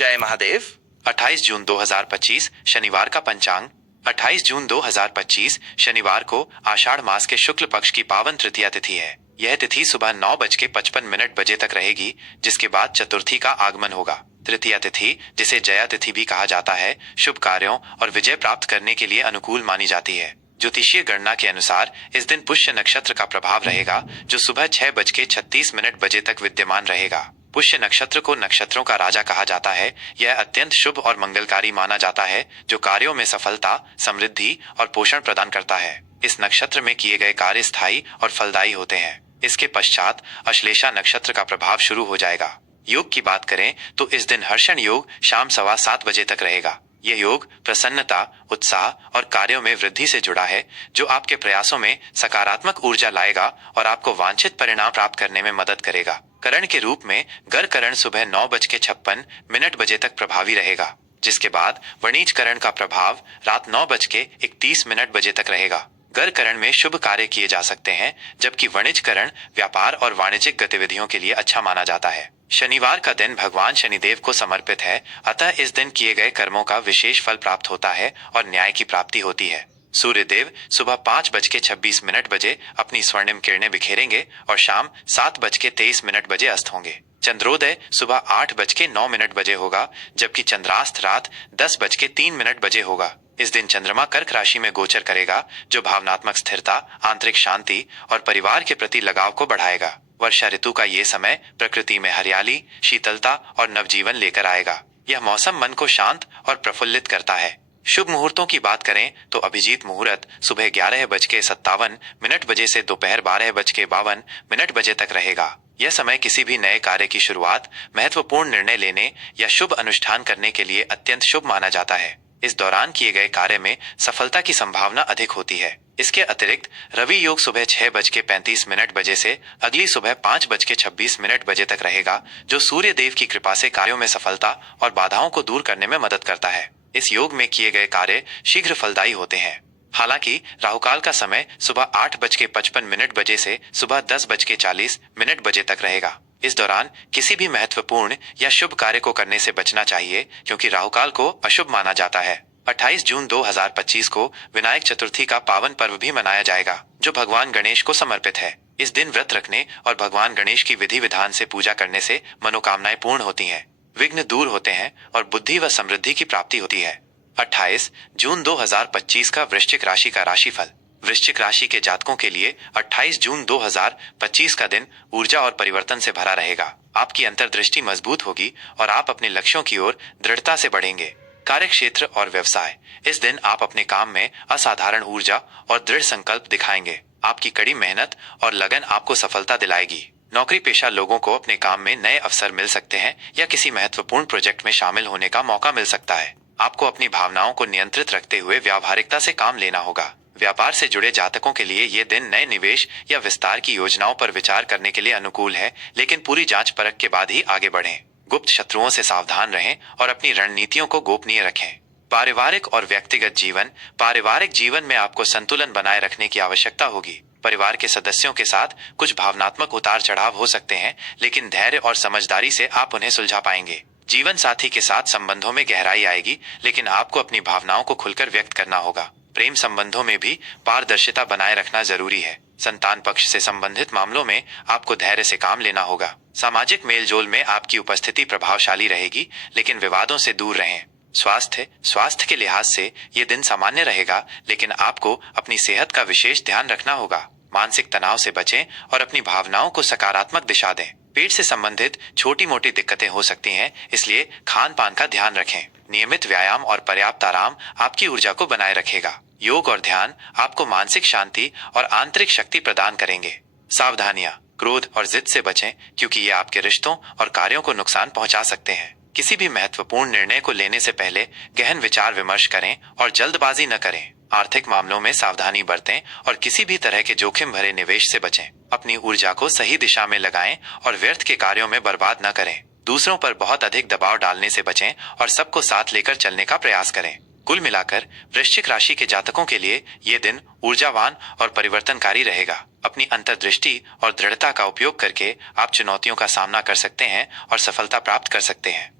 जय महादेव। 28 जून 2025 शनिवार का पंचांग। 28 जून 2025 शनिवार को आषाढ़ मास के शुक्ल पक्ष की पावन तृतीया तिथि है। यह तिथि सुबह 9:55 बजे तक रहेगी, जिसके बाद चतुर्थी का आगमन होगा। तृतीया तिथि, जिसे जया तिथि भी कहा जाता है, शुभ कार्यों और विजय प्राप्त करने के लिए अनुकूल मानी जाती है। ज्योतिषीय गणना के अनुसार इस दिन पुष्य नक्षत्र का प्रभाव रहेगा, जो सुबह 6:36 बजे तक विद्यमान रहेगा। पुष्य नक्षत्र को नक्षत्रों का राजा कहा जाता है। यह अत्यंत शुभ और मंगलकारी माना जाता है, जो कार्यों में सफलता, समृद्धि और पोषण प्रदान करता है। इस नक्षत्र में किए गए कार्य स्थायी और फलदायी होते हैं। इसके पश्चात अश्लेषा नक्षत्र का प्रभाव शुरू हो जाएगा। योग की बात करें तो इस दिन हर्षण योग शाम 7:15 बजे तक रहेगा। यह योग प्रसन्नता, उत्साह और कार्यों में वृद्धि से जुड़ा है, जो आपके प्रयासों में सकारात्मक ऊर्जा लाएगा और आपको वांछित परिणाम प्राप्त करने में मदद करेगा। करण के रूप में गर करण सुबह 9:56 बजे तक प्रभावी रहेगा, जिसके बाद वणिज करण का प्रभाव रात 9:31 बजे तक रहेगा। गर करण में शुभ कार्य किए जा सकते हैं, जबकि वणिज करण व्यापार और वाणिज्यिक गतिविधियों के लिए अच्छा माना जाता है। शनिवार का दिन भगवान शनिदेव को समर्पित है, अतः इस दिन किए गए कर्मों का विशेष फल प्राप्त होता है और न्याय की प्राप्ति होती है। सूर्य देव सुबह 5:26 बजे अपनी स्वर्णिम किरणें बिखेरेंगे और शाम 7:23 बजे अस्त होंगे। चंद्रोदय सुबह 8:09 बजे होगा, जबकि चंद्रास्त रात 10:03 बजे होगा। इस दिन चंद्रमा कर्क राशि में गोचर करेगा, जो भावनात्मक स्थिरता, आंतरिक शांति और परिवार के प्रति लगाव को बढ़ाएगा। वर्षा ऋतु का ये समय प्रकृति में हरियाली, शीतलता और नवजीवन लेकर आएगा। यह मौसम मन को शांत और प्रफुल्लित करता है। शुभ मुहूर्तों की बात करें तो अभिजीत मुहूर्त सुबह 11:57 बजे से दोपहर 12:52 बजे तक रहेगा। यह समय किसी भी नए कार्य की शुरुआत, महत्वपूर्ण निर्णय लेने या शुभ अनुष्ठान करने के लिए अत्यंत शुभ माना जाता है। इस दौरान किए गए कार्य में सफलता की संभावना अधिक होती है। इसके अतिरिक्त रवि योग सुबह 6:35 बजे से अगली सुबह 5:26 बजे तक रहेगा, जो सूर्य देव की कृपा से कार्यों में सफलता और बाधाओं को दूर करने में मदद करता है। इस योग में किए गए कार्य शीघ्र फलदायी होते हैं। हालांकि राहुकाल का समय सुबह 8:55 बजे से सुबह 10:40 बजे तक रहेगा। इस दौरान किसी भी महत्वपूर्ण या शुभ कार्य को करने से बचना चाहिए, क्योंकि राहुकाल को अशुभ माना जाता है। 28 जून 2025 को विनायक चतुर्थी का पावन पर्व भी मनाया जाएगा, जो भगवान गणेश को समर्पित है। इस दिन व्रत रखने और भगवान गणेश की विधि विधान से पूजा करने से मनोकामनाएं पूर्ण होती हैं, विघ्न दूर होते हैं और बुद्धि व समृद्धि की प्राप्ति होती है। 28 जून 2025 का वृश्चिक राशि का राशिफल। वृश्चिक राशि के जातकों के लिए 28 जून 2025 का दिन ऊर्जा और परिवर्तन से भरा रहेगा। आपकी अंतर्दृष्टि मजबूत होगी और आप अपने लक्ष्यों की ओर दृढ़ता से बढ़ेंगे। कार्य क्षेत्र और व्यवसाय। इस दिन आप अपने काम में असाधारण ऊर्जा और दृढ़ संकल्प दिखाएंगे। आपकी कड़ी मेहनत और लगन आपको सफलता दिलाएगी। नौकरी पेशा लोगों को अपने काम में नए अवसर मिल सकते हैं या किसी महत्वपूर्ण प्रोजेक्ट में शामिल होने का मौका मिल सकता है। आपको अपनी भावनाओं को नियंत्रित रखते हुए व्यावहारिकता से काम लेना होगा। व्यापार से जुड़े जातकों के लिए ये दिन नए निवेश या विस्तार की योजनाओं पर विचार करने के लिए अनुकूल है, लेकिन पूरी जांच परख के बाद ही आगे बढ़ें। गुप्त शत्रुओं से सावधान रहें और अपनी रणनीतियों को गोपनीय रखें। पारिवारिक और व्यक्तिगत जीवन। पारिवारिक जीवन में आपको संतुलन बनाए रखने की आवश्यकता होगी। परिवार के सदस्यों के साथ कुछ भावनात्मक उतार चढ़ाव हो सकते हैं, लेकिन धैर्य और समझदारी से आप उन्हें सुलझा पाएंगे। जीवन साथी के साथ संबंधों में गहराई आएगी, लेकिन आपको अपनी भावनाओं को खुलकर व्यक्त करना होगा। प्रेम संबंधों में भी पारदर्शिता बनाए रखना जरूरी है। संतान पक्ष से संबंधित मामलों में आपको धैर्य से काम लेना होगा। सामाजिक मेलजोल में आपकी उपस्थिति प्रभावशाली रहेगी, लेकिन विवादों से दूर रहें। स्वास्थ्य के लिहाज से ये दिन सामान्य रहेगा, लेकिन आपको अपनी सेहत का विशेष ध्यान रखना होगा। मानसिक तनाव से बचें और अपनी भावनाओं को सकारात्मक दिशा दें। पेट से संबंधित छोटी मोटी दिक्कतें हो सकती हैं, इसलिए खान पान का ध्यान रखें। नियमित व्यायाम और पर्याप्त आराम आपकी ऊर्जा को बनाए रखेगा। योग और ध्यान आपको मानसिक शांति और आंतरिक शक्ति प्रदान करेंगे। सावधानियां। क्रोध और जिद से बचें, क्योंकि ये आपके रिश्तों और कार्यों को नुकसान पहुंचा सकते हैं। किसी भी महत्वपूर्ण निर्णय को लेने से पहले गहन विचार विमर्श करें और जल्दबाजी न करें। आर्थिक मामलों में सावधानी बरतें और किसी भी तरह के जोखिम भरे निवेश से बचें। अपनी ऊर्जा को सही दिशा में लगाएं और व्यर्थ के कार्यों में बर्बाद न करें। दूसरों पर बहुत अधिक दबाव डालने से बचें और सबको साथ लेकर चलने का प्रयास करें। कुल मिलाकर वृश्चिक राशि के जातकों के लिए ये दिन ऊर्जावान और परिवर्तनकारी रहेगा। अपनी अंतर्दृष्टि और दृढ़ता का उपयोग करके आप चुनौतियों का सामना कर सकते हैं और सफलता प्राप्त कर सकते हैं।